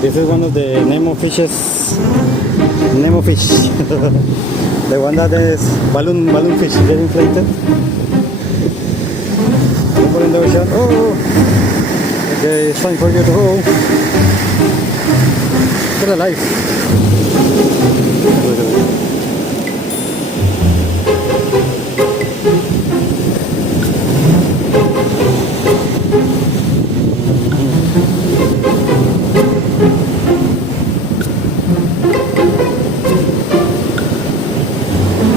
this is one of the Nemo fishes. Nemo fish. The one that is balloon fish, get inflated. Over in the ocean. Oh, okay, it's time for you to go. Still alive.